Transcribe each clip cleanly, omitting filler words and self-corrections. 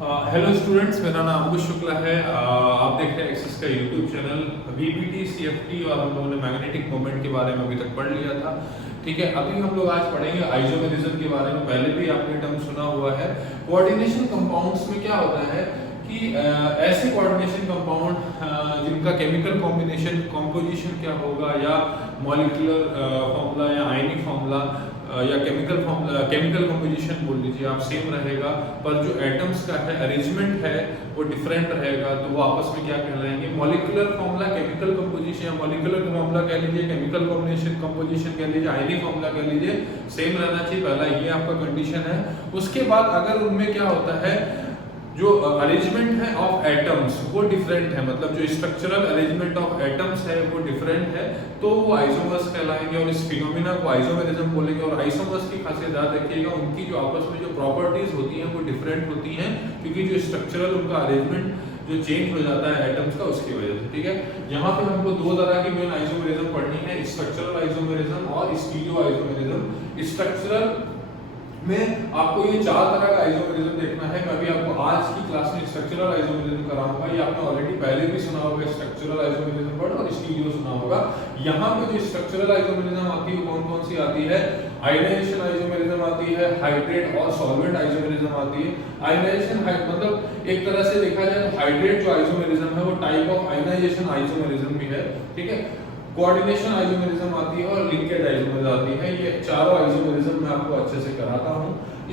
Hello students, मेरा नाम अंकुश शुक्ला है। आप देख रहे हैं एक्सिस का यूट्यूब चैनल। वीपीटी, सीएफटी और हम लोगों ने मैग्नेटिक मोमेंट के बारे में अभी तक पढ़ लिया था। ठीक है, अभी हम लोग आज पढ़ेंगे आइसोमेरिज्म के बारे में। पहले भी आपने टर्म सुना हुआ है। कोऑर्डिनेशन कंपाउंड्स में क्या होता है कि ऐसे कोऑर्डिनेशन कंपाउंड जिनका केमिकल कॉम्बिनेशन कॉम्पोजिशन क्या होगा, या मॉलिक्यूलर फॉर्मूला या आयनिक फॉर्मूला या केमिकल कंपोजिशन बोल लीजिए आप, सेम रहेगा, पर जो एटम्स का है अरेंजमेंट है वो डिफरेंट रहेगा। तो वो आपस में क्या कहलाएंगे, मॉलिक्यूलर फॉर्मूला केमिकल कंपोजिशन, या मॉलिक्यूलर फॉर्मूला कह लीजिए, केमिकल कॉम्बिनेशन कंपोजिशन कह लीजिए, आयनिक फॉर्मूला कह लीजिए, सेम रहना चाहिए। पहला ये आपका कंडीशन है। उसके बाद अगर उनमें क्या होता है, जो अरेंजमेंट है ऑफ एटम्स वो डिफरेंट है, मतलब जो स्ट्रक्चरल अरेंजमेंट ऑफ एटम्स है वो डिफरेंट है, तो वो आइसोमर्स कहलाएंगे और इस फिनोमेना को आइसोमेरिज्म बोलेंगे। और आइसोमर्स की खासियत याद रखिएगा, उनकी जो आपस में जो प्रॉपर्टीज होती हैं वो डिफरेंट होती हैं, क्योंकि जो स्ट्रक्चरल उनका अरेंजमेंट जो चेंज हो जाता है एटम्स का, उसकी वजह से। ठीक है, यहाँ पे हमको दो तरह की मेन आइसोमेरिज्म पढ़नी है, स्ट्रक्चरल आइसोमेरिज्म और स्टीरियो आइसोमेरिज्म। स्ट्रक्चरल में आपको ये चार तरह का आइसोमेरिज्म देखना है। मैं अभी आपको आज की क्लास में स्ट्रक्चरल आइसोमेरिज्म कराऊंगा। ये आपने ऑलरेडी पहले भी सुना होगा, स्ट्रक्चरल आइसोमेरिज्म वर्ड, और स्टीरियो सुना होगा। यहाँ पे जो स्ट्रक्चरल आइसोमेरिज्म आती है कौन कौन सी आती है, आयनाइजेशन आइसोमेरिज्म आती है, हाइड्रेट और सॉल्वेंट आइसोमेरिज्म आती है। आयनाइजेशन मतलब एक तरह से देखा जाए तो हाइड्रेट जो आइसोमेरिज्म है वो टाइप ऑफ आयनाइजेशन आइसोमेरिज्म भी है। ठीक है, कोऑर्डिनेशन आइसोमेरिज्म आती है और लिंकेज आइसोमेरिज्म आती है। ये चारों आइसोमेरिज्म मैं आपको अच्छे से कराता हूँ।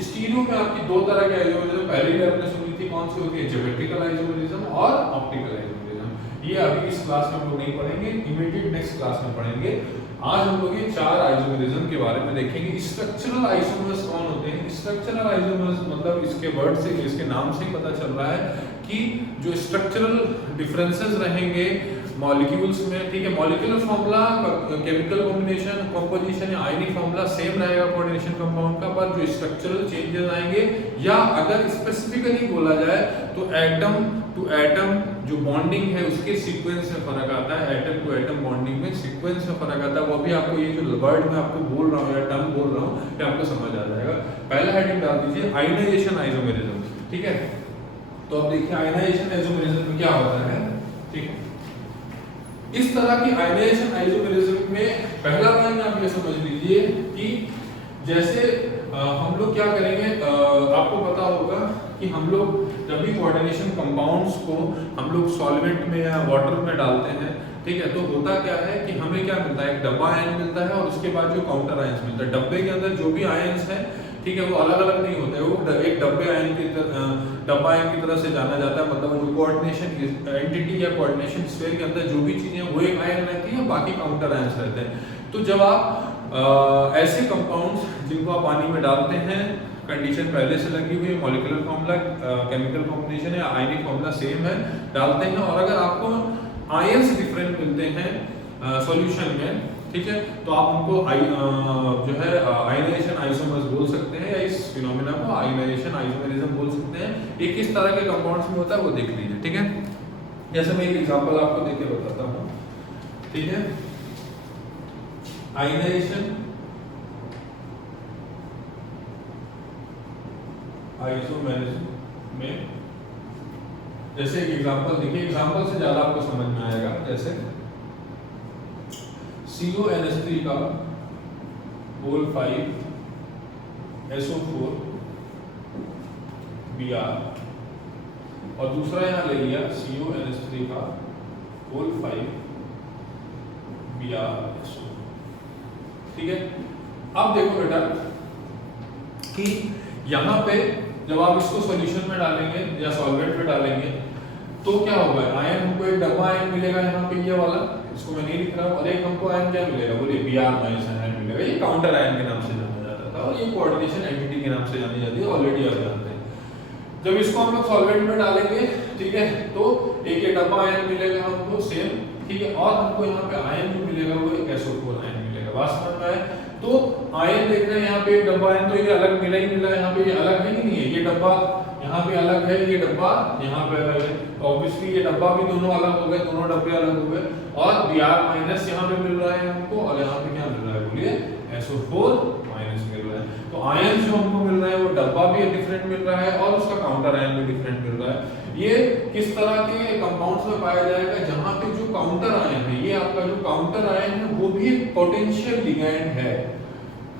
स्टीरियो में आपकी दो तरह के आइसोमेरिज्म पहले भी आपने सुनी थी, कौन सी होती है, ज्योमेट्रिकल आइसोमेरिज्म और ऑप्टिकल आइसोमेरिज्म। ये अभी इस क्लास में हम लोग नहीं पढ़ेंगे, इमीडिएट नेक्स्ट क्लास में पढ़ेंगे। आज हम लोग ये चार आइसोमेरिज्म के बारे में देखेंगे। स्ट्रक्चरल आइसोमर्स कौन होते हैं? स्ट्रक्चरल आइसोमर्स मतलब इसके वर्ड से, इसके नाम से ही पता चल रहा है कि जो स्ट्रक्चरल डिफरेंसेस रहेंगे मॉलिक्यूल्स में। ठीक है, molecular formula, chemical combination composition या आयनिक फॉर्मूला सेम रहेगा कोऑर्डिनेशन कंपाउंड का, पर जो स्ट्रक्चरल चेंजेस आएंगे, या अगर स्पेसिफिकली बोला जाए तो एटम टू एटम जो बॉन्डिंग है उसके सीक्वेंस में फर्क आता है। एटम टू एटम बॉन्डिंग में सीक्वेंस में फर्क आता है। वो भी आपको ये जो वर्ड मैं आपको बोल रहा हूँ या टर्म बोल रहा हूँ, ये आपको समझ आ जाएगा। पहला हेडिंग डाल दीजिए, आयनाइजेशन आइसोमेरिज्म। ठीक है, तो अब देखिए आयनाइजेशन आइसोमेरिज्म में क्या होता है। ठीक है, इस तरह की आयनाइजेशन आइसोमेरिज्म में पहला पॉइंट आप ये समझ लीजिए कि जैसे हम लोग क्या करेंगे, आपको पता होगा कि हम लोग जब भी कोऑर्डिनेशन कंपाउंड्स को हम लोग सॉल्वेंट में या वाटर में डालते हैं, ठीक है, तो होता क्या है कि हमें क्या मिलता है, एक डब्बा आयन मिलता है और उसके बाद जो काउंटर आयंस मिलता है। डब्बे के अंदर जो भी आयंस है, ठीक है, वो अलग अलग नहीं होते, वो एक डब्बे आयन की डब्बा आयन की तरह से जाना जाता है। मतलब जो कोऑर्डिनेशन एंटिटी या कोऑर्डिनेशन स्फीयर के अंदर जो भी चीजें वो एक आयन रहती है, बाकी काउंटर आयंस रहते हैं। तो जब आप ऐसे कंपाउंड्स जिनको आप पानी में डालते हैं, कंडीशन पहले से लगी हुई है, मॉलिक्यूलर फॉर्मूला, केमिकल कॉम्बिनेशन है, आयनिक फॉर्मूला सेम है, डालते हैं, और अगर आपको आयंस डिफरेंट मिलते हैं सॉल्यूशन में, ठीक है, तो आप उनको जो है आयनाइजेशन आइसोमर्स बोल सकते हैं, या इस फिनोमेना को आयनाइजेशन आइसोमेरिज्म बोल सकते हैं। ये किस तरह के कंपाउंड्स में होता है वो देख लीजिए। ठीक है, जैसे मैं एक एग्जांपल आपको देके बताता हूँ। ठीक है, आयनाइजेशन आइसोमेरिज्म में जैसे एक एग्जांपल देखिए, एग्जांपल से ज्यादा आपको समझ में आएगा। जैसे CONH3 का होल 5 SO4 Br, और दूसरा यहां ले लिया CONH3 का होल 5 BrSO। ठीक है, अब देखो बेटा कि यहां पे जब आप इसको सॉल्यूशन में डालेंगे या सॉल्वेंट में डालेंगे तो क्या होगा, आयन हमको एक डब्बा आयन मिलेगा यहाँ पे, ये वाला, इसको मैं नहीं लिख रहा हूँ, और एक हमको आयन क्या मिलेगा, बोलिए Br- आयन मिलेगा। ये काउंटर आयन के नाम से जाना जाता था, और ये कोऑर्डिनेशन एंटिटी के नाम से जानी जाती है, ऑलरेडी आप जानते हैं। जब इसको हम लोग सॉल्वेंट में डालेंगे, ठीक है, तो एक ये डब्बा आयन मिलेगा हमको सेम, ठीक है, और हमको यहाँ पे आयन जो मिलेगा वो एक SO4 आयन मिलेगा। बात समझ में आए? तो आयन देख रहे हैं यहाँ पे एक डब्बा आयन, तो ये अलग मिला ही मिला, यहाँ पे ये अलग है कि नहीं है, ये डब्बा यहाँ पे अलग है, ये डब्बा यहाँ पे अलग है, तो ऑब्वियसली ये डब्बा भी दोनों अलग हो गए, दोनों डब्बे अलग हो गए, और Br- यहाँ पे मिल रहा है हमको, और यहाँ पे क्या मिल रहा है, बोलिए SO4- मिल रहा है। तो तो आयन जो हमको मिल रहा है वो डब्बा भी डिफरेंट मिल रहा है और उसका काउंटर आयन भी डिफरेंट मिल रहा है। ये किस तरह के कंपाउंड्स में पाया जाएगा, जहां पे जो काउंटर आयन है, ये आपका जो काउंटर आयन है वो भी एक पोटेंशियल लिगैंड है,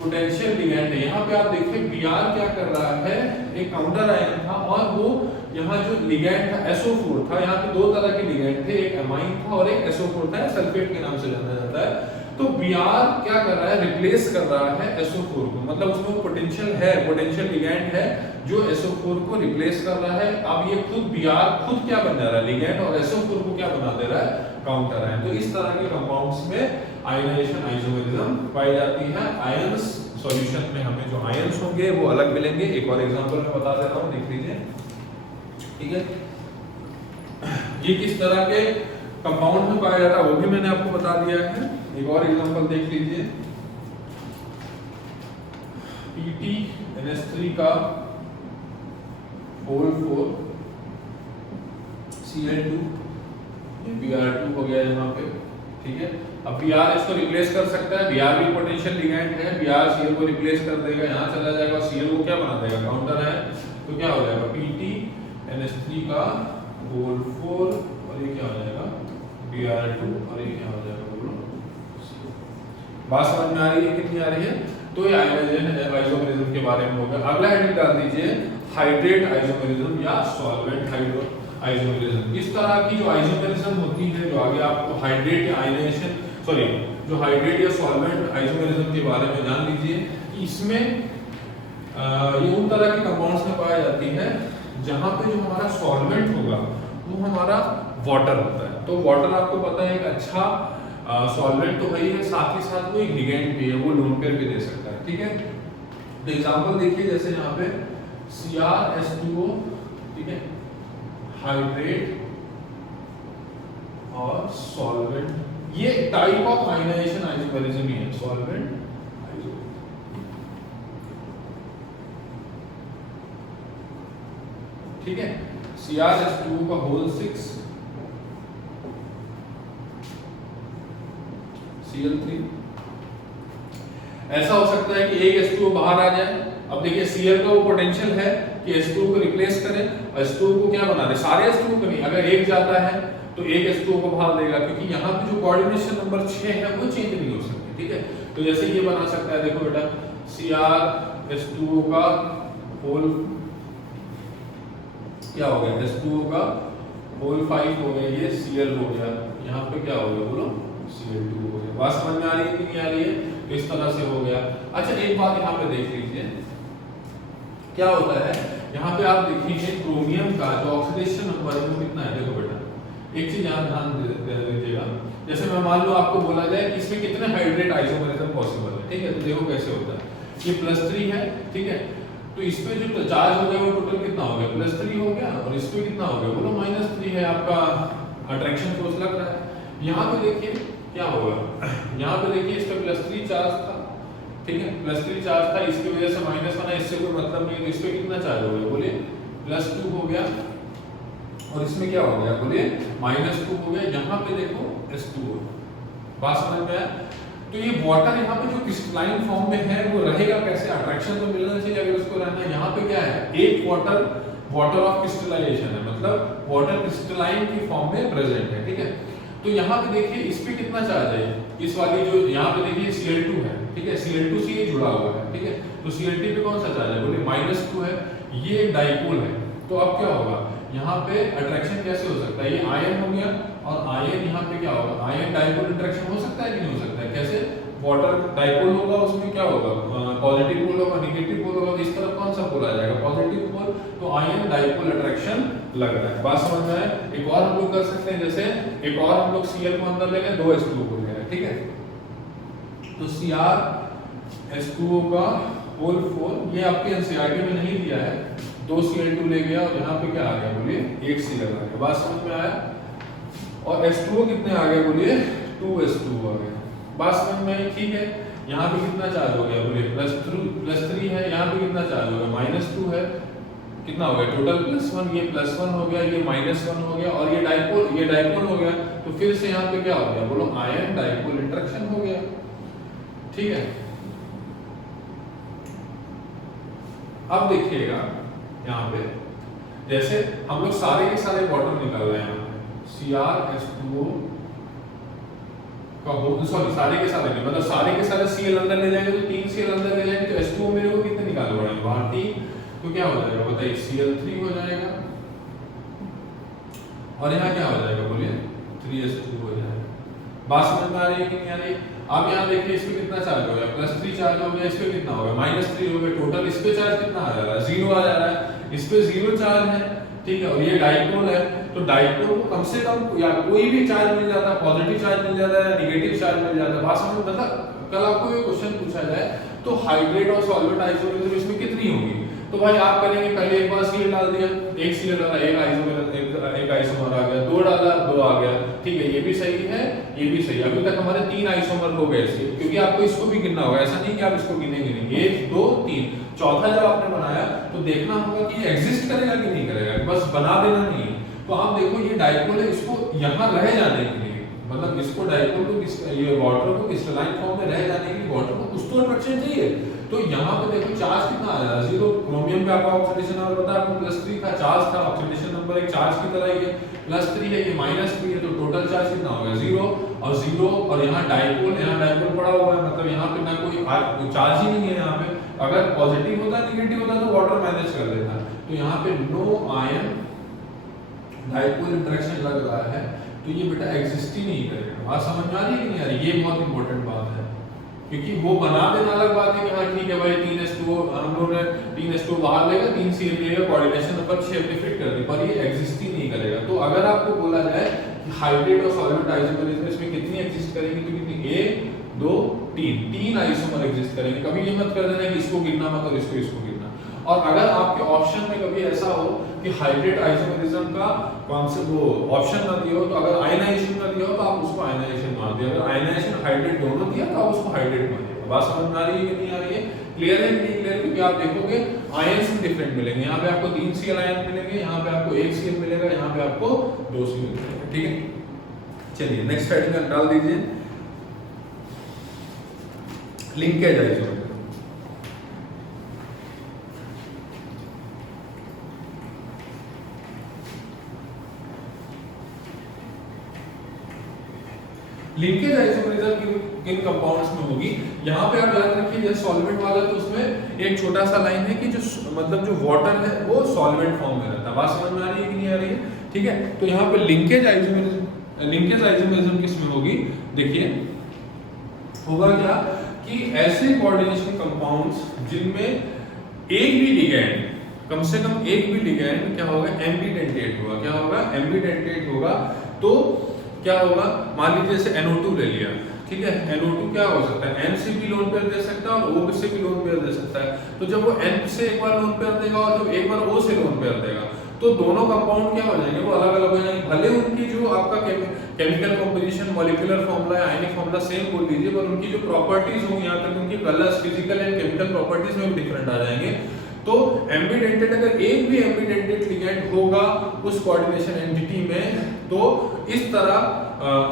पोटेंशियल लिगैंड है। यहाँ पे आप देखिए Br क्या कर रहा है, एक काउंटर आयन था और वो यहाँ जो लिगैंड था SO4 था, यहाँ पे दो तरह के लिगैंड थे, एक एमाइन था और एक SO4 था, सल्फेट के नाम से जाना जाता है। तो Br क्या कर रहा है, रिप्लेस कर रहा है SO4 को, मतलब उसमें पोटेंशियल है, पोटेंशियल लिगैंड है जो SO4 को रिप्लेस कर रहा है। अब ये खुद Br खुद क्या बन जा रहा है, लिगैंड, और SO4 को क्या बना दे रहा है, काउंटर आयन। तो इस तरह के कंपाउंड्स में आयनाइजेशन आइसोमेरिज्म पाई जाती है। आयंस सॉल्यूशन में हमें जो आयंस होंगे वो अलग मिलेंगे। एक और एग्जांपल मैं बता देता हूं, देख लीजिए, ठीक है। ये किस तरह के कंपाउंड में पाया जाता है वो भी मैंने आपको बता दिया है। एक और एग्जांपल देख लीजिए, PtNH3 का होल 4 Cl2, Br2 हो गया यहाँ पे, ठीक है। अब Br इसको रिप्लेस कर सकता है, Br भी पोटेंशियल लिगैंड है, Br Cl को रिप्लेस कर देगा, यहाँ चला जाएगा, Cl को क्या बना देगा, काउंटर है। तो क्या हो जाएगा, PtNH3 का होल 4 और ये क्या हो जाएगा, Br2 और ये क्या हो जाएगा, बोलो। बात समझ में आ रही है, कितनी आ रही है। तो ये आयनाइजेशन आइसोमेरिज्म के बारे में होगा। अगला हेडिंग डाल दीजिए हाइड्रेट आइसोमेरिज्म या सॉल्वेंट आइसोमेरिज्म। इस तरह की जो आइसोमेरिज्म होती है, जो आगे आपको हाइड्रेट या आयनाइजेशन जो हाइड्रेट या सॉल्वेंट आइसोमेरिज्म के बारे में जान लीजिए कि इसमें ये उन तरह के कंपाउंड्स में पाई जाती है जहां पे जो हमारा सॉल्वेंट होगा वो हमारा वाटर होता है। तो वाटर आपको पता है एक अच्छा सॉल्वेंट तो वही है, साथ ही साथ वो एक लिगैंड भी है, वो लोन पेयर भी दे सकता है, ठीक है। तो एग्जांपल देखिए, जैसे यहाँ पे CrH2O, ठीक है, हाइड्रेट और सॉल्वेंट, ये टाइप ऑफ आयनाइजेशन आइसोमेरिज्म ही है, सॉल्वेंट आइसोमेरिज्म, ठीक है। CrH2O का होल 6 Cl3। ऐसा हो सकता है कि एक H2O बाहर आ जाए। अब देखिए Cl का वो पोटेंशियल है कि H2O को रिप्लेस करे, H2O को क्या बना दे, सारे H2O को नहीं, अगर एक जाता है तो एक H2O को बाहर देगा, क्योंकि यहाँ पे जो कोऑर्डिनेशन नंबर 6 है वो चेंज नहीं हो सकती, ठीक है। तो जैसे ये बना सकता है, देखो बेटा, CrH2O का होल क्या हो गया, H2O का होल 5 हो गया, ये Cl हो गया, यहाँ पे क्या हो गया, बोलो, Cl2 हो गया। बात समझ में आ रही है कि नहीं आ रही है। तो इस तरह से हो गया। अच्छा, एक बात यहाँ पे देख लीजिए, क्या होता है, यहाँ पे आप देखिए क्रोमियम का जो ऑक्सीडेशन नंबर है वो कितना है। देखो बेटा, एक चीज यहाँ ध्यान दे दीजिएगा, जैसे मैं मान लो आपको बोला जाए कि इसमें कितने हाइड्रेट आइसोमेरिज्म पॉसिबल है, ठीक है। तो देखो कैसे होता है, ये +3 है, ठीक है। तो इस पे जो चार्ज हो गया वो टोटल कितना हो गया, +3 हो गया, और इस पे कितना हो गया, बोलो -3 है, आपका अट्रैक्शन फोर्स लग रहा है। यहाँ पे देखिए क्या होगा, यहाँ पे देखिए इस पे +3 चार्ज था, ठीक है, +3 चार्ज था, इसकी वजह से -1 है, इससे कोई मतलब नहीं है। तो इस पे कितना चार्ज हो गया, बोलिए +2 हो गया, और इसमें क्या हो गया, बोलिए -2 हो गया। यहाँ पे देखो H2O, बात समझ में आया। तो ये वाटर यहाँ पे जो क्रिस्टलाइन फॉर्म में है वो रहेगा कैसे, अट्रैक्शन तो मिलना चाहिए अगर उसको रहना है। यहाँ पे क्या है, एक वाटर ऑफ क्रिस्टलाइजेशन है, मतलब वाटर क्रिस्टलाइन की फॉर्म में प्रेजेंट है, ठीक है। तो यहाँ पे देखिए इस पे कितना चार्ज है, इस वाली जो यहाँ पे देखिए Cl2 है, ठीक है, Cl2 से ये जुड़ा हुआ है, ठीक है। तो Cl2 पे कौन सा चार्ज है, बोले -2 है, ये एक डाइपोल है। तो अब क्या होगा, यहाँ पे अट्रैक्शन कैसे हो सकता है, ये आयन हो गया, और आयन यहाँ पे क्या होगा, आयन डाइपोल इंटरेक्शन हो सकता है कि नहीं हो सकता है, कैसे, वाटर डाइपोल होगा, उसमें क्या होगा, पॉजिटिव पोल होगा, नेगेटिव पोल होगा, तो इस तरफ कौन सा पोल आ जाएगा, पॉजिटिव पोल। तो आयन डाइपोल अट्रैक्शन लग रहा है, बात समझ में आए। एक और हम लोग कर सकते हैं, जैसे एक और हम लोग Cl को अंदर ले लें, 2 H2O को ले लें, ठीक है। तो CrH2O का होल 4, ये आपके एनसीईआरटी में नहीं दिया है, 2 Cl2 ले गया, और यहाँ पे क्या आ गया, बोलिए 1 C लगा गया, बात समझ में आया। और H2O कितने आ गए, बोलिए 2 H2O आ गए, बात समझ में आई, ठीक है। यहाँ पे कितना चार्ज हो गया, बोलिए +3 है, यहाँ पे कितना चार्ज हो गया, -2 है, कितना हो गया टोटल +1, ये +1 हो गया, ये -1 हो गया, और ये डाइपोल हो गया। तो फिर से यहाँ पे क्या हो गया, बोलो आयन डाइपोल इंटरेक्शन हो गया, ठीक है। अब देखिएगा यहाँ पे जैसे हम लोग सारे के सारे वाटर निकाल रहे हैं, CrH2O का हो, सॉरी सारे के सारे नहीं, मतलब सारे के सारे Cl अंदर ले जाएंगे तो 3 Cl अंदर ले जाएंगे तो H2O मेरे को कितने निकालने पड़ेंगे, बाहर 3, तो क्या हो जाएगा बताइए, Cl3 हो जाएगा और यहाँ क्या हो जाएगा बोलिए, 3H2 हो जाएगा। बात समझ में आ रही है कि नहीं आ रही? अब यहाँ देखिए इस पे कितना चार्ज हो गया, +3 चार्ज हो गया, इस पे कितना हो गया, -3 हो गया, टोटल इस पे चार्ज कितना आ जा रहा है, 0 आ जा रहा है, इस पे 0 चार्ज है, ठीक है। और ये डाइपोल है, तो डाइपोल को कम से कम या कोई भी चार्ज मिल जाता है, पॉजिटिव चार्ज मिल जाता है, नेगेटिव चार्ज मिल जाता है। बात समझ में, मतलब कल आपको ये क्वेश्चन पूछा जाए तो हाइड्रेट और सॉल्वेंट आइसोमेरिज्म इसमें कितनी होगी, तो भाई आप करेंगे पहले एक बार Cl डाल दिया, एक Cl डाला, एक आइसोमर आ गया, 2 डाला 2 आ गया, ठीक है, ये भी सही है, ये भी सही है। अभी तक हमारे 3 आइसोमर हो गए इसके, क्योंकि आपको इसको भी गिनना होगा, ऐसा नहीं कि आप इसको गिनेंगे नहीं, 1 2 3, चौथा जब आपने बनाया तो देखना होगा कि ये एग्जिस्ट करेगा कि नहीं करेगा, बस बना देना नहीं है। तो आप देखो ये डाइपोल है, इसको यहाँ रह जाने के लिए, मतलब इसको डाइपोल को ये वाटर को क्रिस्टलाइन फॉर्म में रह जाने के लिए वाटर को कुछ तो अट्रैक्शन चाहिए। तो यहाँ पे देखो चार्ज कितना आ रहा है, 0, क्रोमियम पे आपका ऑक्सीडेशन नंबर पता है आपको, +3 का चार्ज था, ऑक्सीडेशन नंबर एक चार्ज की तरह ही है, +3 है, ये -3 है, तो टोटल चार्ज कितना हो गया 0 और 0, और यहाँ डाइपोल पड़ा हुआ है, मतलब यहाँ पे ना कोई चार्ज ही नहीं है। यहाँ पे अगर पॉजिटिव होता नेगेटिव होता तो वाटर मैनेज कर लेता, तो यहाँ पे नो आयन डाइपोल इंटरेक्शन लग रहा है, तो ये बेटा एग्जिस्ट ही नहीं करेगा। बात समझ में आ रही है कि नहीं आ रही? ये बहुत इंपॉर्टेंट बात है, क्योंकि वो बना देना अलग बात है कि हाँ ठीक है भाई 3H2O हम लोग ने 3H2O बाहर लेगा, 3 Cl लेगा, कोऑर्डिनेशन नंबर 6 अपने फिट कर दी, पर ये एग्जिस्ट ही नहीं करेगा। तो अगर आपको बोला जाए कि हाइड्रेट और सॉल्वेंट आइसोमेरिज्म इसमें कितनी एग्जिस्ट करेंगी, तो कितनी, 1 2 3 आइसोमर एग्जिस्ट करेंगे। कभी ये मत कर देना कि इसको गिनना मत और इसको गिनना। और अगर आपके ऑप्शन में कभी ऐसा हो कि हाइड्रेट आइसोमेरिज्म का कॉन्सेप्ट वो ऑप्शन ना दिया हो, तो अगर आयनाइजेशन ना दिया हो तो आप उसको आयनाइजेशन मार दिया, अगर आयनाइजेशन हाइड्रेट दोनों दिया तो आप उसको हाइड्रेट मार दिया। बात समझ में आ रही है कि नहीं आ रही है? क्लियर है कि नहीं क्लियर? क्योंकि आप देखोगे आयंस में डिफरेंट मिलेंगे, यहाँ पे आपको 3 Cl आयन मिलेंगे, यहाँ पे आपको 1 Cl मिलेगा, यहाँ पे आपको 2 Cl मिलेगा, ठीक है। चलिए नेक्स्ट हेडिंग डाल दीजिए, लिंकेज आइसोमेरिज्म। लिंकेज आइसोमेरिज्म किन कंपाउंड्स में होगी? यहाँ पे आप याद रखिए, जैसे सॉल्वेंट वाला तो उसमें एक छोटा सा लाइन है कि जो मतलब जो वाटर है वो सॉल्वेंट फॉर्म में रहता है। बात समझ में आ रही है कि नहीं आ रही है? ठीक है, तो यहाँ पे लिंकेज आइसोमेरिज्म किस में होगी? देखिए होगा क्या कि ऐसे कोऑर्डिनेशन कंपाउंड्स जिनमें एक भी लिगैंड, कम से कम एक भी लिगैंड क्या होगा, एम्बिडेंटेट होगा। क्या होगा? एम्बिडेंटेट होगा। तो क्या होगा, मान लीजिए जैसे NO2 ले लिया, ठीक है, NO2 क्या हो सकता है, N से भी लोन पेयर दे सकता है और O से भी लोन पेयर दे सकता है। तो जब वो N से एक बार लोन पेयर देगा और जब एक बार O से लोन पेयर देगा, तो दोनों कंपाउंड क्या हो जाएंगे, वो अलग अलग हो जाएंगे। भले उनकी जो आपका केमिकल कॉम्पोजिशन, मॉलिक्यूलर फॉर्मूला, आयनिक फॉर्मूला सेम बोल लीजिए, पर उनकी जो प्रॉपर्टीज होंगी, यहाँ तक उनकी colours, physical and chemical properties में डिफरेंट आ जाएंगे। तो एम्बिडेंटेड, अगर एक भी एम्बिडेंटेड लिगैंड होगा उस कोऑर्डिनेशन एंटिटी में, तो इस तरह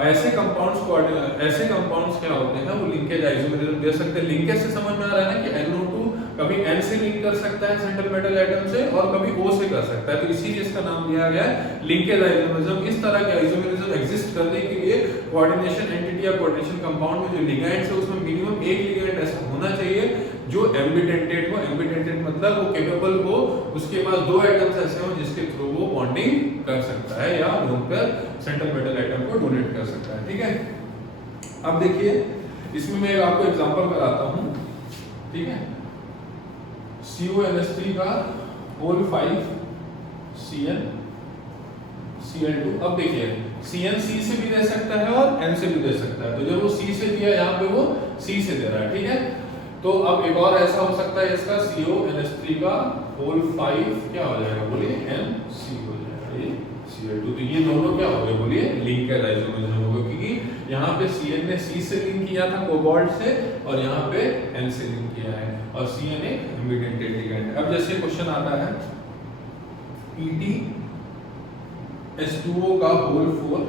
ऐसे कंपाउंड्स क्या होते हैं, वो लिंकेज आइसोमेरिज्म दे सकते हैं। लिंकेज से समझ में आ रहा है ना कि NO2 कभी N से लिंक कर सकता है सेंट्रल मेटल एटम से और कभी O से कर सकता है, तो इसीलिए इसका नाम दिया गया है लिंकेज आइसोमेरिज्म। इस तरह के आइसोमेरिज्म एग्जिस्ट करने के लिए कोऑर्डिनेशन एंटिटी या कोऑर्डिनेशन कंपाउंड में जो लिगैंड्स है उसमें मिनिमम एक लिगैंड ऐसा होना चाहिए जो एम्बिडेंटेड हो। एम्बिडेंटेड मतलब वो केपेबल हो, उसके पास 2 एटम्स ऐसे हो जिसके थ्रू वो बॉन्डिंग कर सकता है या lone pair central metal atom को डोनेट कर सकता है, ठीक है। अब देखिए इसमें मैं आपको एग्जांपल कराता हूं, ठीक है। CONH3 का होल 5 CnCl2। अब देखिए Cn C से भी दे सकता है और N से भी दे सकता है, तो जब वो C से दिया यहाँ पे वो C से दे रहा है, ठीक है। तो अब एक और ऐसा हो सकता है इसका CONH3 का होल 5 क्या हो जाएगा, बोलिए NC हो जाएगा, ये Cl2। तो ये दोनों क्या हो गए, बोलिए लिंकेज आइसोमेरिज्म हो गए, क्योंकि यहाँ पे Cn ने C से लिंक किया था कोबाल्ट से और यहाँ पे N से लिंक किया है और Cn एक एम्बिडेंटेड लिगैंड है। अब जैसे क्वेश्चन आता है PtH2O का होल 4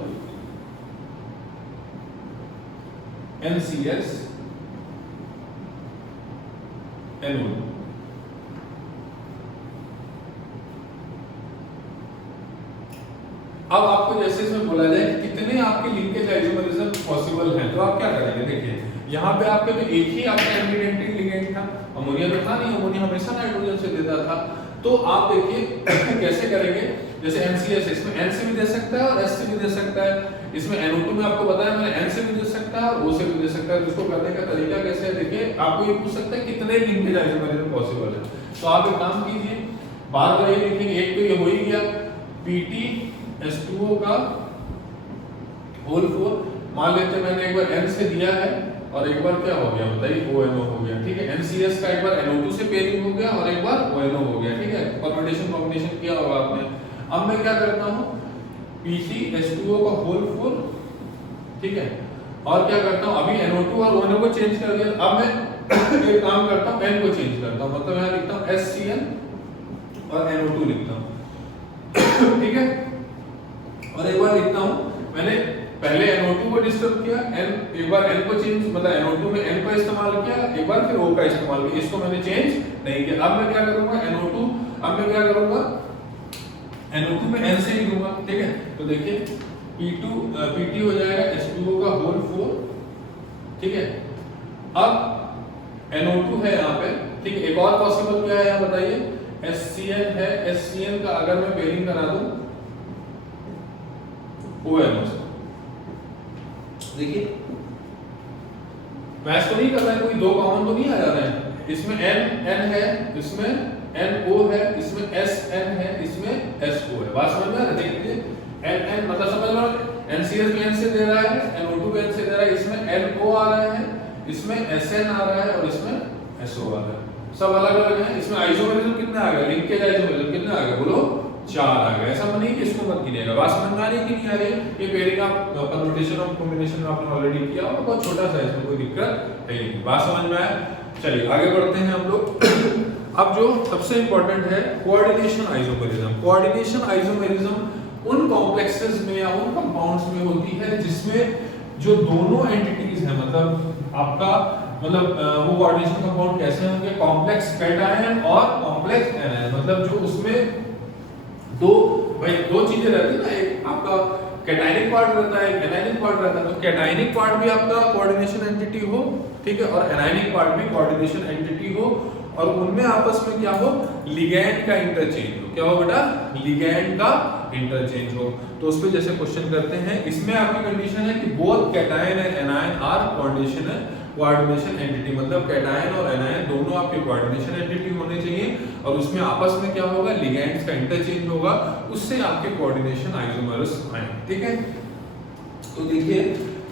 NCS NO2, अब आपको जैसे इसमें बोला जाए कि कितने आपके लिंकेज आइसोमरिज्म पॉसिबल हैं, तो आप क्या करेंगे, देखिए यहाँ पे आपके तो एक ही आपका एंटीडेंटिंग लिगेंड था, अमोनिया तो था नहीं, अमोनिया हमेशा नाइट्रोजन से देता था। तो आप देखिए कैसे करेंगे, जैसे NCS इसमें N से भी दे सकता है और S से भी दे सकता है, इसमें NO2 में आपको बताया मैंने N से भी दे सकता है और O से भी दे सकता है। तो इसको करने का तरीका कैसे है, देखिए आपको ये पूछ सकता है कितने लिंकेज आइसोमरिज्म पॉसिबल है। तो आप एक काम कीजिए, बार बार ये लिखेंगे, एक तो ये हो ही गया PT_H2O का होल 4, मान लेते मैंने एक बार N से दिया है और एक बार क्या हो गया बताइए ONO हो गया, ठीक है। NCS का एक बार NO2 से पेयरिंग हो गया और एक बार ONO हो गया, ठीक है, परम्यूटेशन कॉम्बिनेशन किया होगा आपने। अब मैं क्या करता हूँ, PT_H2O का होल 4, ठीक है, और क्या करता हूँ, अभी NO2 और ONO को चेंज कर दिया, अब मैं एक काम करता हूँ N को चेंज करता हूँ, मतलब यहाँ लिखता हूँ HCl और NO2 लिखता हूँ, ठीक है। और एक बार लिखता हूँ मैंने पहले NO2 को डिस्टर्ब किया, N एक बार N को चेंज, मतलब NO2 में N का इस्तेमाल किया, एक बार फिर O का इस्तेमाल किया, इसको मैंने चेंज नहीं किया। अब मैं क्या करूंगा, NO2, अब मैं क्या करूंगा, NO2 में N से ही दूंगा, ठीक है। तो देखिए PT हो जाएगा H2O का होल 4, ठीक है। अब NO2 है यहाँ पे, ठीक है, एक और पॉसिबल क्या है यहाँ बताइए, HCl है, HCl का अगर मैं पेयरिंग करा दूं ONO से, देखिए मैच तो नहीं कर रहा है, कोई दो कॉमन तो नहीं आ जा रहे हैं, इसमें N है, इसमें NO है, इसमें SN है, इसमें SO है, बात समझ में आ रही है, देखिए N मतलब समझ लो NCS भी N से दे रहा है, NO2 भी N से दे रहा है, इसमें NO आ रहा है, इसमें SN आ रहा है और इसमें SO आ रहा है, सब अलग अलग हैं। इसमें आइसोमरिज्म कितना आ गया, लिंकेज आइसोमरिज्म कितना आ गया, बोलो 4 आ गया। ऐसा नहीं कि इसको मत गिनेगा, बात समझ में आ रही है कि नहीं आ रही है। ये पेयरिंग आप परम्यूटेशन और कॉम्बिनेशन में आपने ऑलरेडी किया और बहुत छोटा सा है, इसमें कोई दिक्कत है नहीं, बात समझ में आया। चलिए आगे बढ़ते हैं हम लोग। अब जो सबसे इंपॉर्टेंट है कोऑर्डिनेशन आइसोमरिज्म। कोऑर्डिनेशन आइसोमरिज्म उन कॉम्प्लेक्सेस में या उन कंपाउंड्स में होती है जिसमें जो दोनों एंटिटीज हैं, मतलब आपका मतलब वो कोऑर्डिनेशन कंपाउंड कैसे होंगे, कॉम्प्लेक्स कैटायन और कॉम्प्लेक्स एनायन, मतलब जो उसमें दो चीजें रहती है ना, एक आपका कैटायनिक पार्ट रहता है, एक एनायनिक पार्ट रहता है। तो कैटायनिक पार्ट भी आपका कोऑर्डिनेशन एंटिटी हो, ठीक है, और एनायनिक पार्ट भी कोऑर्डिनेशन एंटिटी हो, और उनमें आपस में क्या हो, लिगैंड का इंटरचेंज हो। क्या हो बेटा, लिगैंड का इंटरचेंज हो। तो उस पे जैसे क्वेश्चन करते हैं, इसमें आपकी कंडीशन है कि both cation and anion are coordination entity, मतलब कैटायन और एनायन दोनों आपके कोऑर्डिनेशन एंटिटी होने चाहिए, और उसमें आपस में क्या होगा, लिगैंड्स का इंटरचेंज होगा, उससे आपके कोऑर्डिनेशन आइसोमर्स आए, ठीक है। तो देखिए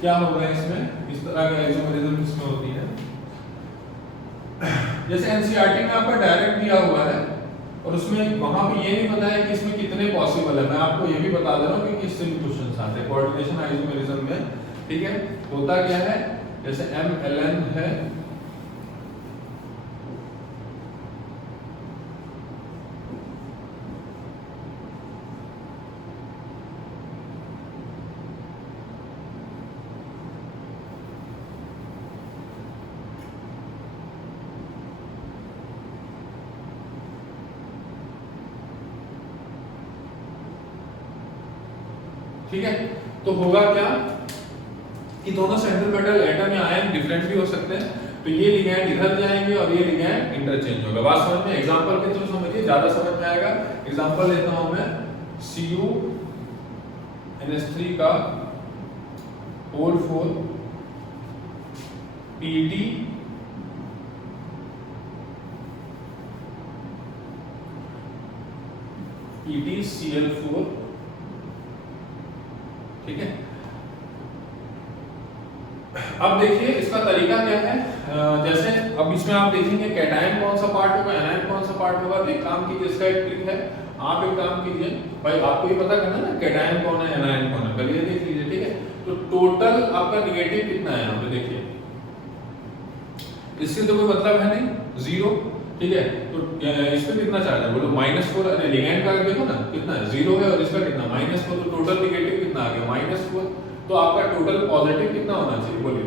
क्या होगा इसमें, इस तरह का आइसोमरिज्म इसमें होती है। जैसे एनसीईआरटी में आपका डायरेक्ट दिया हुआ है और उसमें वहां पे ये नहीं बताया कि इसमें कितने पॉसिबल है। मैं आपको ये भी बता दे रहा हूँ कि किससे भी क्वेश्चन आते हैं कोऑर्डिनेशन आइसोमरिज्म में, ठीक है। होता क्या है, जैसे MLN है, ठीक है। तो होगा क्या कि दोनों सेंट्रल मेटल एटम या आयन डिफरेंट भी हो सकते हैं, तो ये लिगैंड इधर जाएंगे और ये लिगैंड इंटरचेंज होगा। बात समझ में, एग्जांपल के थ्रू समझिए, ज्यादा समझ में आएगा। एग्जांपल लेता हूं मैं, CuNH3 का होल 4 PtCl4, ठीक है। अब देखिए इसका तरीका क्या है, जैसे अब इसमें आप देखेंगे कैटायन कौन सा पार्ट होगा, एनायन कौन सा पार्ट होगा। एक काम कीजिए, इसका एक ट्रिक है, आप एक काम कीजिए भाई, आपको ये पता करना है ना कैटायन कौन है एनायन कौन है, पहले ये देख लीजिए, ठीक है। तो टोटल आपका नेगेटिव कितना है यहाँ पे देखिए, इससे तो कोई मतलब है नहीं, 0, ठीक है। तो इसमें कितना चार्ज है, बोलो -4, लिगैंड का देखो ना कितना है, 0 है, और इसका कितना -4, तो टोटल नेगेटिव कितना आ गया, -4। तो आपका टोटल पॉजिटिव कितना होना चाहिए, बोलिए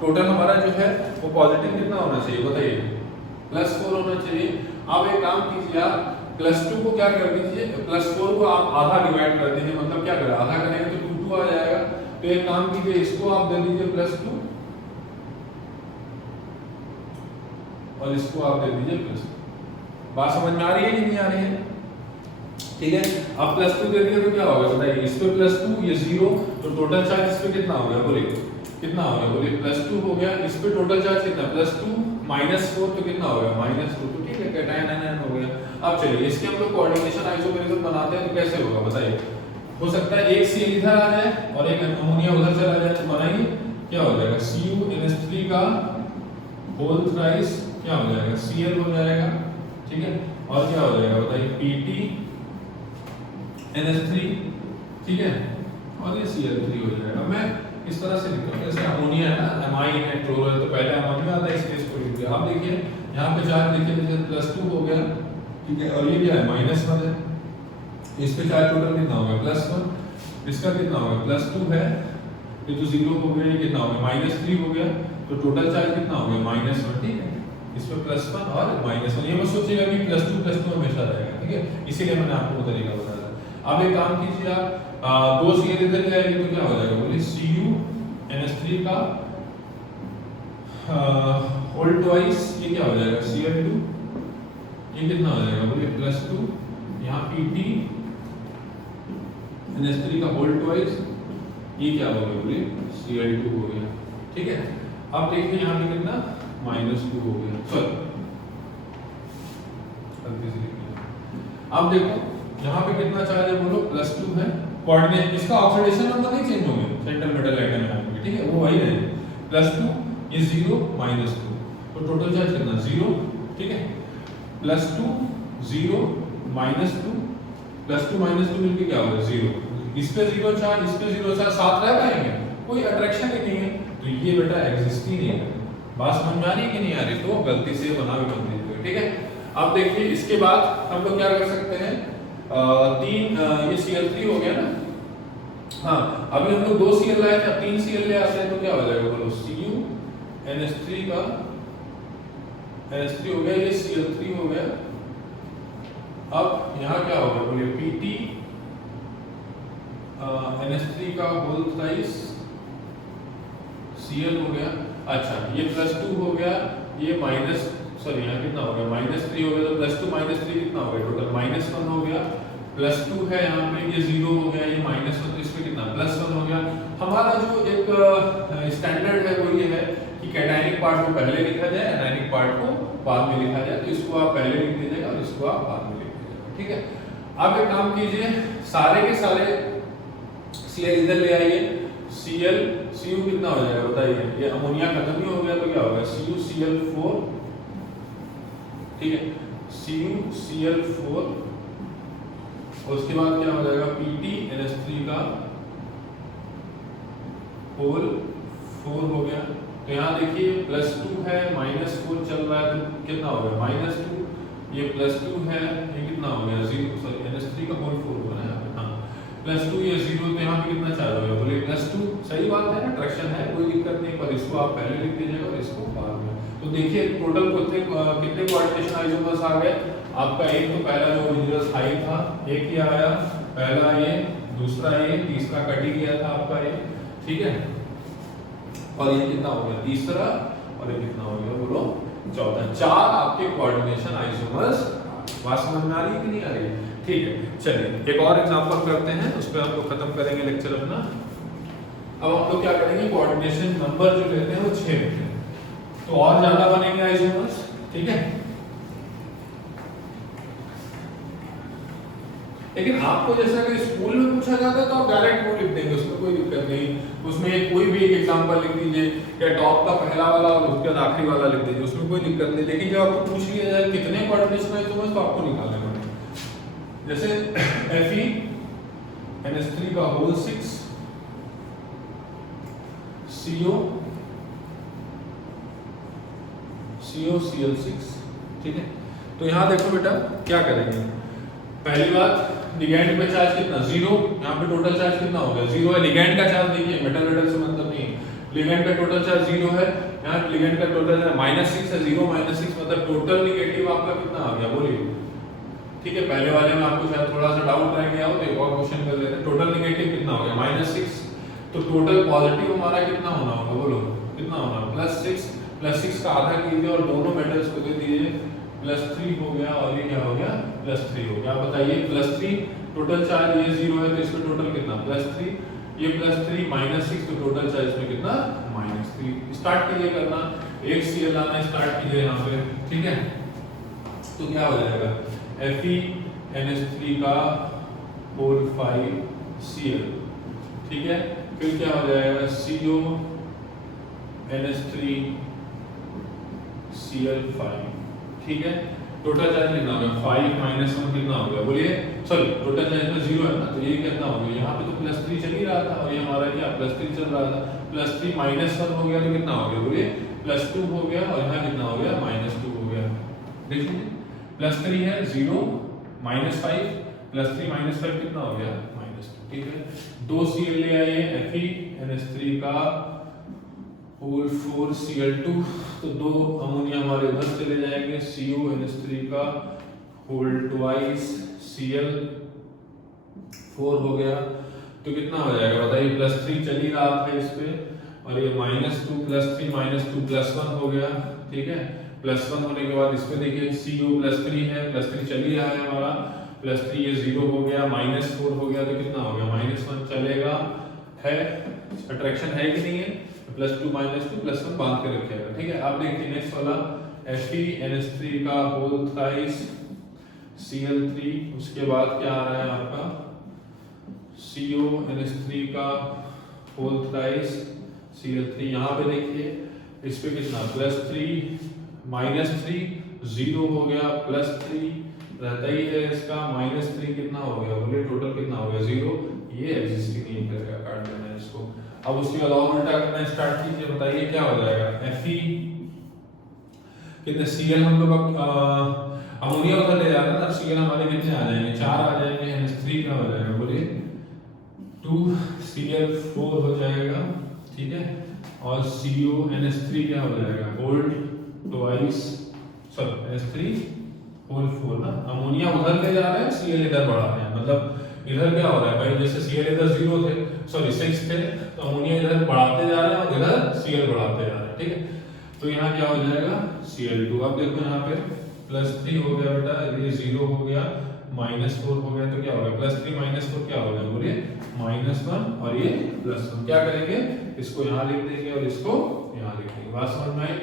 टोटल हमारा जो है वो पॉजिटिव कितना होना चाहिए बताइए, +4 होना चाहिए। अब एक काम कीजिए आप, +2 को क्या कर दीजिए, +4 को आप आधा डिवाइड कर दीजिए, मतलब क्या करें, आधा करेंगे तो 2 2 आ जाएगा। तो एक काम कीजिए, इसको आप दे दीजिए +2 और इसको आप दे दीजिए +2। बात समझ में आ रही है कि नहीं आ रही है? ठीक है, अब +2 दे दिया तो क्या होगा बताइए, इस पे +2 ये 0, तो टोटल चार्ज इस पे कितना हो गया बोलिए, कितना हो गया बोलिए, +2 हो गया। इस पे टोटल चार्ज कितना, +2 -4 तो कितना हो गया, -2, तो ठीक है, कैटायन आयन हो गया। अब चलिए इसके हम लोग कोऑर्डिनेशन आइसोमेरिज्म बनाते हैं, तो कैसे होगा बताइए। हो सकता है एक Cl इधर आ जाए और एक अमोनिया उधर चला जाए, तो बनाइए क्या हो जाएगा, CuNH3 का होल थ्राइस क्या हो जाएगा, Cl हो जाएगा, ठीक है, और क्या हो जाएगा बताइए, PtNH3, ठीक है, और ये Cl3 हो जाएगा। मैं इस तरह से लिखता हूँ, जैसे अमोनिया है ना, एमाइन है, क्लोरो है, तो पहले अमोनिया आता है, इसलिए इसको लिख दिया। आप देखिए यहाँ पे चार्ज देखिए, जैसे +2 हो गया, ठीक है, और ये क्या है, -1 है, इस पे चार्ज टोटल कितना हो गया, +1, इसका कितना हो गया, +2 है, ये तो 0 हो गया, ये कितना हो गया, -3 हो गया, तो टोटल चार्ज कितना हो गया, -1, ठीक है, इस पे +1 और -1, ये मत सोचिएगा कि +2 हमेशा रहेगा, ठीक है, इसीलिए मैंने आपको वो तरीका बताया। अब एक काम कीजिए, आप 2 Cl इधर जाएगी तो क्या हो जाएगा बोलिए, CuNH3 का होल ट्वाइस, ये क्या हो जाएगा, Cl2, ये कितना हो जाएगा बोलिए, +2, यहाँ PtNH3 का होल ट्वाइस, ये क्या हो गया बोलिए, Cl2 हो गया, ठीक है। अब देखिए यहाँ पे कितना, -2 हो गया, चलो अब देखो यहाँ पे कितना चार्ज है बोलो, +2 है, कोऑर्डिनेट इसका ऑक्सीडेशन नंबर नहीं चेंज होंगे, सेंट्रल मेटल आइटम में, ठीक है, वो वही रहेगा, +2 ये 0 -2, तो टोटल चार्ज कितना 0, ठीक है, +2 0 -2 +2 -2 मिलके क्या होगा 0, इस पे 0 चार्ज, इस पे 0 चार्ज, साथ रह पाएंगे, कोई अट्रैक्शन ही नहीं है, तो ये बेटा एग्जिस्ट ही नहीं है। बात समझ में आ रही है कि नहीं आ रही, तो गलती से बना भी मत दीजिए, ठीक है। अब देखिए इसके बाद हम लोग क्या कर सकते हैं, ये Cl3 हो गया ना, हाँ, अभी हम लोग 2 Cl लाए थे, 3 Cl ले आते हैं, तो क्या हो जाएगा बोलो, CuNH3 का NH3 हो गया, ये Cl3 हो गया। अब यहाँ क्या होगा बोलिए, PtNH3 का होल थ्राइस Cl हो गया। अच्छा, ये +2 हो गया, ये सॉरी यहाँ कितना हो गया, -3 हो गया, तो +2 -3 कितना हो गया, टोटल -1 हो गया, +2 है यहाँ पे, ये 0 हो गया, ये -1, तो इसमें कितना +1 हो गया। हमारा जो एक स्टैंडर्ड है वो ये है कि कैटायनिक पार्ट को पहले लिखा जाए, एनायनिक पार्ट को बाद में लिखा जाए, तो इसको आप पहले लिख दीजिएगा और इसको आप बाद में लिख दीजिएगा, ठीक है। अब एक काम कीजिए, सारे के सारे Cl इधर ले आइए, Cu कितना हो जाएगा बताइए, ये अमोनिया खत्म ही हो गया, तो क्या होगा, CuCl4, ठीक है, CuCl4, उसके बाद क्या हो जाएगा, PtNH3 का होल 4 हो गया। तो यहाँ देखिए +2 है, -4 चल रहा है, तो कितना हो गया, -2, ये +2 है, ये कितना हो गया 0, सॉरी NH3 का होल 4 हो रहा है, हाँ, +2 ये 0, तो यहाँ पे कितना चार्ज हो गया बोलिए, +2, सही बात है ना, अट्रैक्शन है, कोई दिक्कत नहीं, पर इसको आप पहले लिख दीजिएगा और इसको बाद में। तो देखिए टोटल कितने कोऑर्डिनेशन आइसोमर्स आ गए आपका, एक तो पहला जो ओरिजिनल हाई था, एक ही आया, पहला ये, दूसरा ये, तीसरा कट ही गया था आपका ये, ठीक है, और ये कितना हो गया तीसरा, और ये कितना हो गया बोलो चौथा, 4 आपके कोऑर्डिनेशन आइसोमर्स। बात समझ में आ रही है कि नहीं आ रही है, ठीक है। चलिए एक और एग्जांपल करते हैं, उस पर हम लोग खत्म करेंगे लेक्चर अपना। अब हम लोग क्या करेंगे, कोऑर्डिनेशन नंबर जो लेते हैं वो 6 लेते हैं, तो और ज्यादा बनेंगे आइसोमर्स, ठीक है। लेकिन आपको जैसे अगर स्कूल में पूछा जाता है तो आप डायरेक्ट वो लिख देंगे, उसमें कोई दिक्कत नहीं, उसमें कोई भी एक एग्जांपल लिख दीजिए, या टॉप का पहला वाला और उसके बाद आखिरी वाला लिख दीजिए, उसमें कोई दिक्कत नहीं। लेकिन जब आपको पूछ लिया जाए कितने कोऑर्डिनेशन आइसोमर्स, तो आपको निकालने पड़ेंगे। जैसे FeNH3 का होल 6, CuCl6, ठीक है। तो यहाँ देखो बेटा क्या करेंगे, पहली बात लिगैंड पे चार्ज कितना 0, यहाँ पे टोटल चार्ज कितना हो गया 0 है, लिगैंड का चार्ज देखिए मेटल मेटल से मतलब नहीं, लिगैंड का टोटल चार्ज 0 है, यहाँ लिगैंड का टोटल चार्ज -6 है, 0 -6 मतलब टोटल नेगेटिव आपका कितना आ गया बोलिए, ठीक है, पहले वाले में आपको शायद थोड़ा सा डाउट रह गया हो तो एक और क्वेश्चन कर लेते हैं। टोटल नेगेटिव कितना हो गया -6, तो टोटल पॉजिटिव हमारा कितना होना होगा, बोलो कितना होना, +6 +6 का आधा कीजिए और दोनों मेटल्स को दे दीजिए, +3 हो गया और ये क्या हो गया, +3 हो गया। आप बताइए +3 टोटल चार्ज, ये 0 है तो इसमें टोटल कितना, +3, ये +3 -6 तो टोटल चार्ज इसमें कितना, -3। स्टार्ट कीजिए करना, एक Cl लाना स्टार्ट कीजिए यहाँ पे, ठीक है। तो क्या हो जाएगा, FeNH3 का होल 5Cl, ठीक है। फिर क्या हो जाएगा, CONH3Cl5, ठीक है। टोटल चार्ज कितना हो गया, 5 - 1 कितना हो गया, बोलिए, सॉरी टोटल चार्ज में 0 है ना, तो ये कितना हो गया, यहाँ पे तो +3 चल ही रहा था और ये हमारा क्या +3 चल रहा था, +3 - 1 हो गया तो कितना हो गया, बोलिए +2 हो गया और यहाँ कितना हो गया, -2 हो गया। देखिए +3 है 0 -5 +3 -5 कितना हो गया, -2, ठीक है। 2 Cl ले आइए, FeNH3 का होल 4Cl2, तो 2 अमोनिया हमारे उधर चले जाएंगे, CONH3 का होल 2Cl4 हो गया, तो कितना हो जाएगा बताइए, +3 चल ही रहा था इस पे और ये -2 +3 -2 +1 हो गया, ठीक है। +1 होने के बाद इस पे देखिए CO +3 है, +3 चल ही रहा है हमारा, +3 ये 0 हो गया, -4 हो गया तो कितना हो गया, -1 चलेगा, है अट्रैक्शन है कि नहीं है, +2 -2 +1 बांध के रखिएगा, ठीक है। आप देखिए नेक्स्ट वाला FeNH3 का होल थ्राइस Cl3, उसके बाद क्या आ रहा है आपका CONH3 का होल थ्राइस Cl3, यहाँ पे देखिए इस पे कितना +3 -3 0 हो गया, +3 रहता ही है इसका, -3 कितना हो गया, बोलिए टोटल कितना हो गया, 0, ये एग्जिस्टिंग नहीं करेगा, काट देना है इसको। अब उसके अलावा उल्टा करना स्टार्ट कीजिए, बताइए क्या हो जाएगा, Fe कितने Cl हम लोग अमोनिया उधर ले जाते हैं ना, Cl हमारे कितने आ जाएंगे, 4 आ जाएंगे, NH3 क्या हो जाएगा, बोलिए 2Cl4 हो जाएगा, ठीक है। और CONH3 क्या हो जाएगा, whole twice, sorry NH3 whole 4 ना, अमोनिया उधर ले जा रहे हैं, Cl इधर बढ़ा रहे हैं, मतलब इधर क्या हो रहा है भाई, जैसे Cl इधर 0 थे, सॉरी 6 थे, तो अमोनिया इधर बढ़ाते जा रहे हैं और इधर Cl बढ़ाते जा रहे हैं, ठीक है। तो यहाँ क्या हो जाएगा, Cl2, अब देखो यहाँ पे +3 हो गया बेटा, ये 0 हो गया, -4 हो गया, तो क्या हो गया, +3 -4 क्या हो गया, बोलिए -1 और ये +1, क्या करेंगे, इसको यहाँ लिख देंगे और इसको यहाँ लिख देंगे, बात समझ में आई।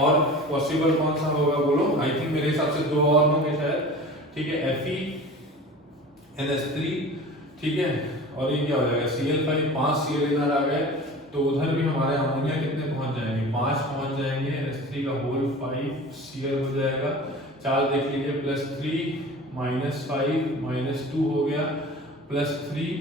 और पॉसिबल कौन सा होगा बोलो, आई थिंक मेरे हिसाब से 2 और होंगे शायद, ठीक है। FeNH3, ठीक है, और ये क्या हो जाएगा, Cl5, 5 Cl इधर आ गए, तो उधर भी हमारे अमोनिया कितने पहुंच जाएंगे, 5 पहुंच जाएंगे, NH3 का होल 5 Cl हो जाएगा। चार्ज देख लीजिए, +3 -5 -2 हो गया, +3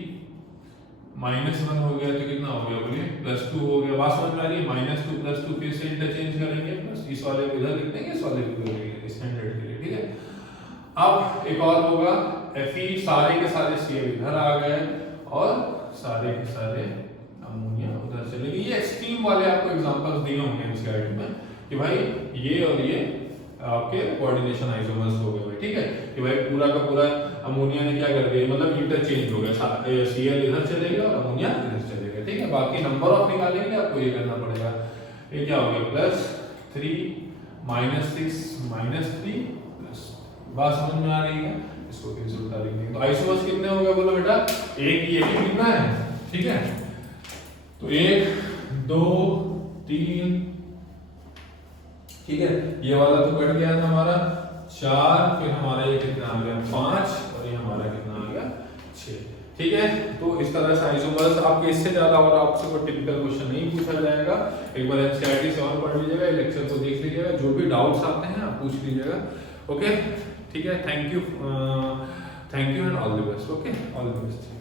-1 हो गया, तो कितना हो गया, बोलिए +2 हो गया, बात समझ में आ रही है, -2 +2 फिर से इंटरचेंज करेंगे, बस इस वाले को इधर लिख देंगे, इस वाले को इधर लिख देंगे स्टैंडर्ड के लिए, ठीक है। अब एक और होगा, Fe सारे के सारे Cl इधर आ गए और सारे के सारे अमोनिया उधर चले गए। ये एक्सट्रीम वाले आपको एग्जांपल्स दिए होंगे इस गाइड में कि भाई ये और ये आपके कोऑर्डिनेशन आइसोमर्स हो गए, ठीक है, कि भाई पूरा का पूरा अमोनिया ने क्या कर दिया, मतलब इंटरचेंज हो गया, Cl इधर चले गए और अमोनिया इधर चले गए, ठीक है। बाकी नंबर ऑफ निकालेंगे आपको ये करना पड़ेगा। ये क्या हो गया, +3 -6 -3 बात समझ में आ रही है, इसको फिर से उल्टा लिख देंगे। तो आइसोमर्स कितने हो गए बोलो बेटा, एक ये भी लिखना है, ठीक है। तो 1 2 3, ठीक है, ये वाला तो कट गया था हमारा 4, फिर हमारा ये कितना आ गया 5 और ये हमारा कितना आ गया 6, ठीक है। तो इस तरह से आइसोमर्स, आपके इससे ज्यादा और आपसे कोई टिपिकल क्वेश्चन नहीं पूछा जाएगा। एक बार एनसीईआरटी से और पढ़ लीजिएगा, लेक्चर को देख लीजिएगा, जो भी डाउट्स आते हैं आप पूछ लीजिएगा, ओके, ठीक है। Thank you and all the best, okay, all the best.